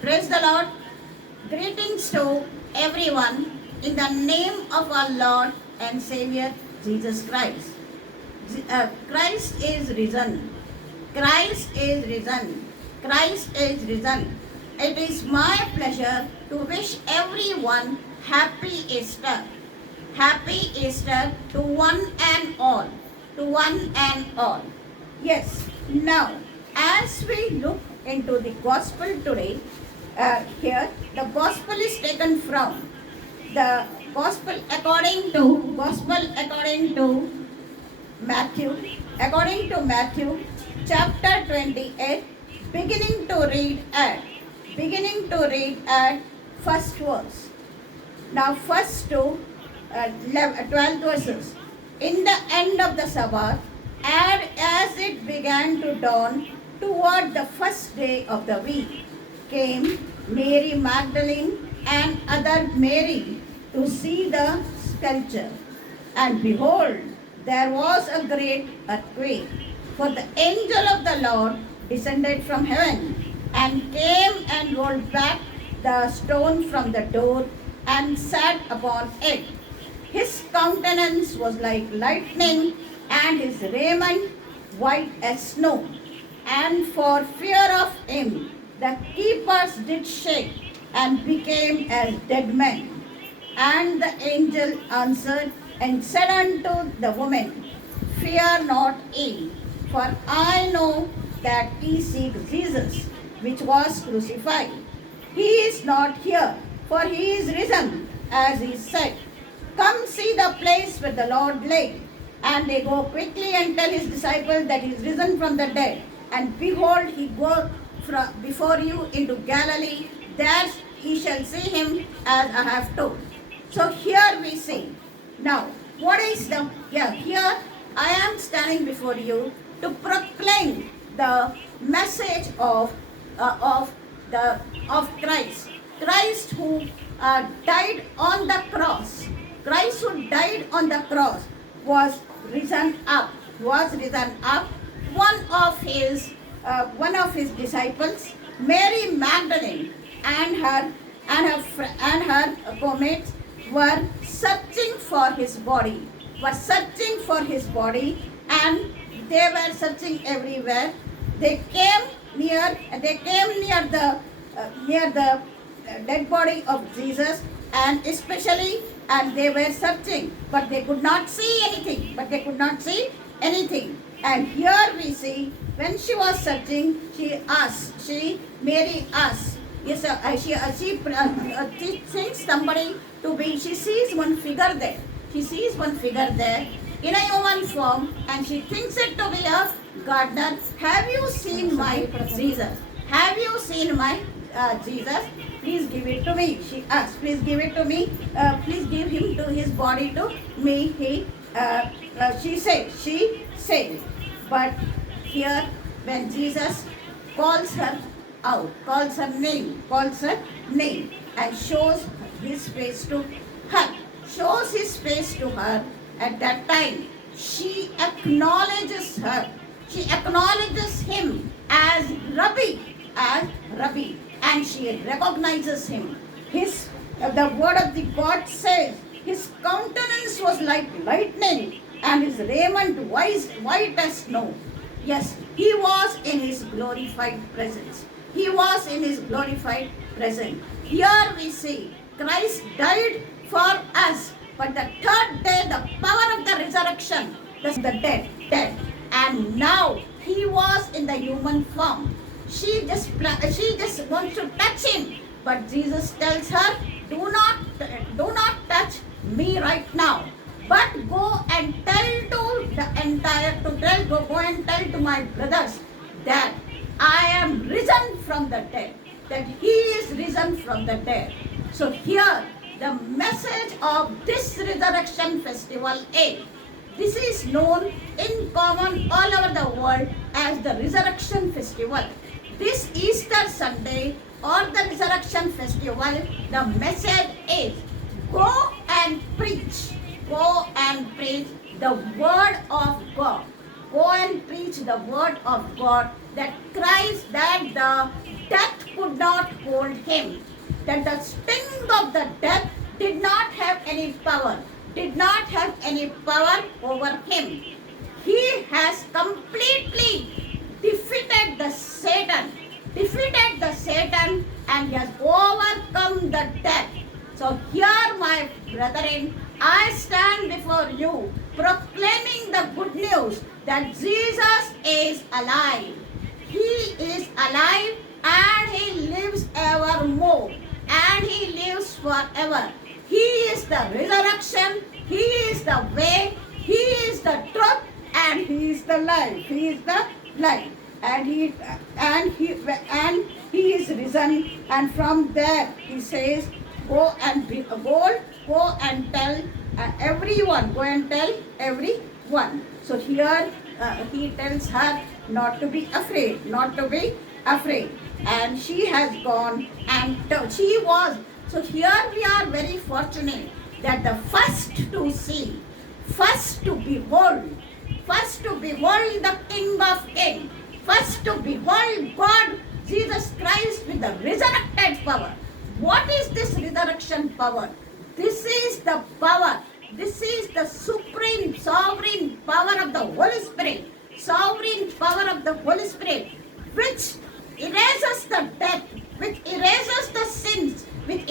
Praise the Lord. Greetings to everyone in the name of our Lord and Savior Jesus Christ. Christ is risen. Christ is risen. Christ is risen. It is my pleasure to wish everyone happy Easter. Happy Easter to one and all. To one and all. Yes, now as we look into the gospel today, here the gospel is taken from the gospel according to Matthew, chapter 28, beginning to read at first verse. Now first to 12 verses. In the end of the Sabbath, and as it began to dawn toward the first day of the week, came Mary Magdalene and other Mary to see the sepulchre. And behold, there was a great earthquake, for the angel of the Lord descended from heaven and came and rolled back the stone from the door and sat upon it. His countenance was like lightning, and his raiment white as snow. And for fear of him, the keepers did shake and became as dead men. And the angel answered and said unto the woman, Fear not ye, for I know that ye seek Jesus, which was crucified. He is not here, for he is risen, as he said. Come see the place where the Lord lay. And they go quickly and tell his disciples that he is risen from the dead. And behold, he goes before you into Galilee. There ye shall see him as I have told. So here we see. Now, what is here I am standing before you to proclaim the message of Christ. Christ who died on the cross. Christ who died on the cross was risen up. One of his disciples, Mary Magdalene, and her comrades were searching for his body. And they were searching everywhere. They came near the dead body of Jesus, and they were searching, but they could not see anything. And here we see, when she was searching, Mary asked, yes, she thinks somebody to be, she sees one figure there in a human form, and she thinks it to be a gardener. Have you seen my Jesus? Jesus? Please give it to me. She asked, please give it to me. Please give him to his body to me. She said. But here, when Jesus calls her name, and shows his face to her, at that time, she acknowledges him as Rabbi, and she recognizes him. The word of the God says, his countenance was like lightning, and his raiment white as snow. Yes, he was in his glorified presence. Here we see Christ died for us, but the third day, the power of the resurrection, the dead. And now he was in the human form. She just wants to touch him, but Jesus tells her, do not touch me right now, but go and tell to my brothers that I am risen from the dead, that he is risen from the dead. So here the message of this resurrection festival is, this is known in common all over the world as the resurrection festival. This Easter Sunday or the resurrection festival, the message is, go and preach the word of God. go and preach the word of God, that Christ, that the death could not hold him, that the sting of the death did not have any power, did not have any power over him. He has completely defeated the Satan, and he has overcome the death. So here, my brethren, I stand before you proclaiming the good news that Jesus is alive. He is alive and he lives evermore, and he lives forever. He is the resurrection, he is the way, he is the truth, and he is the life. He is the life. And he is risen, and from there he says, go and tell everyone, go and tell everyone. So here he tells her not to be afraid, and she has gone, and she was. So here we are very fortunate that the first to see, first to behold the King of Kings, first to behold God, Jesus Christ, with the resurrected power. What is this resurrection power? This is the power. This is the supreme, sovereign power of the Holy Spirit. Sovereign power of the Holy Spirit, which erases the death, which erases the sins, which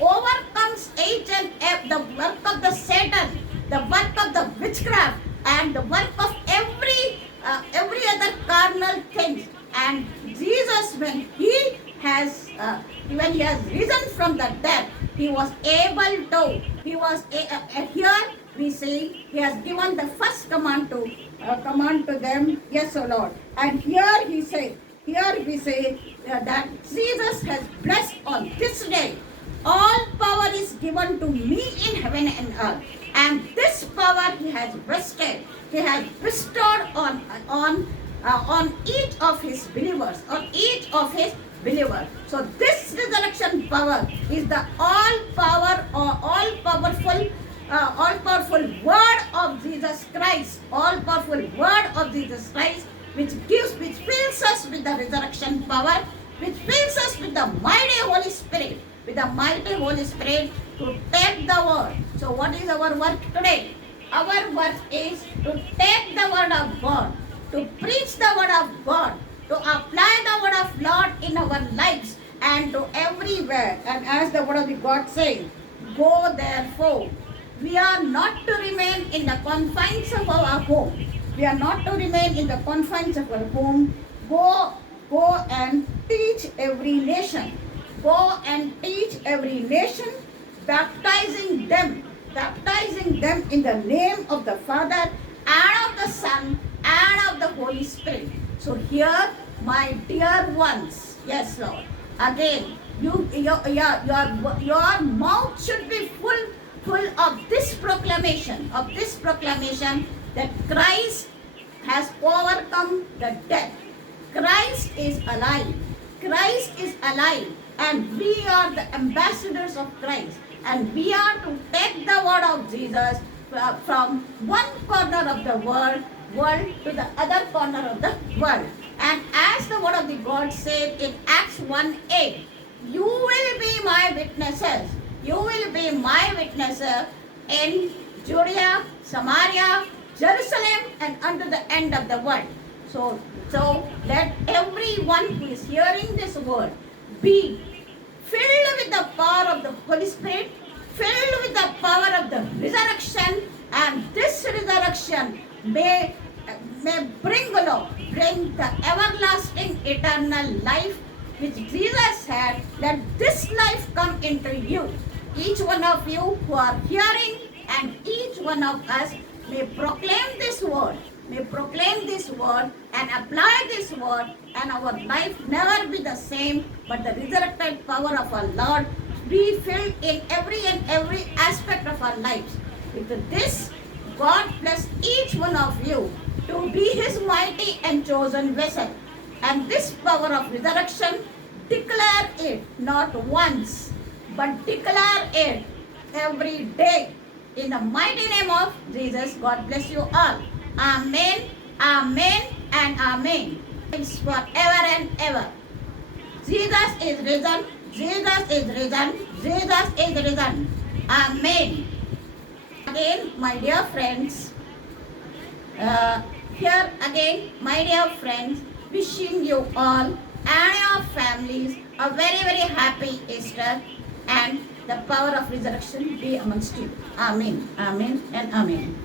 overcomes each and every, the work of the Satan, the work of the witchcraft, and the work of every other carnal things. And Jesus, when he has risen from the dead, he was able to. Here we see he has given the first command to them. Yes, O Lord. And here we say that Jesus has blessed on this day. All power is given to me in heaven and earth, and this power he has vested, he has bestowed on each of his believers, So this resurrection power is the all-powerful word of Jesus Christ, which fills us with the resurrection power, which fills us with the mighty Holy Spirit, to take the word. So what is our work today? Our work is to take the word of God, to preach the word of God, to apply the word of Lord in our lives and to everywhere. And as the word of the God says, go therefore. We are not to remain in the confines of our home. Go and teach every nation. Baptizing them in the name of the Father and of the Son and of the Holy Spirit. So here, my dear ones, yes, Lord, again, your mouth should be full of this proclamation, that Christ has overcome the death. Christ is alive, and we are the ambassadors of Christ, and we are to take the word of Jesus from one corner of the world to the other corner of the world. And as the word of the God said in Acts 1:8, you will be my witnesses. In Judea, Samaria, Jerusalem, and unto the end of the world. So let everyone who is hearing this word be filled with the power of the Holy Spirit, filled with the power of the resurrection, and this resurrection may bring the everlasting eternal life which Jesus had. Let this life come into you. Each one of you who are hearing, and each one of us may proclaim this word and apply this word, and our life never be the same, but the resurrected power of our Lord be filled in every aspect of our lives. With this, God bless each one of you to be his mighty and chosen vessel. And this power of resurrection, declare it not once, but declare it every day. In the mighty name of Jesus, God bless you all. Amen, amen, and amen. It's forever and ever. Jesus is risen. Jesus is risen. Jesus is risen. Amen. Again, my dear friends, here again, my dear friends, wishing you all and your families a very, very happy Easter and the power of resurrection be amongst you. Amen, amen, and amen.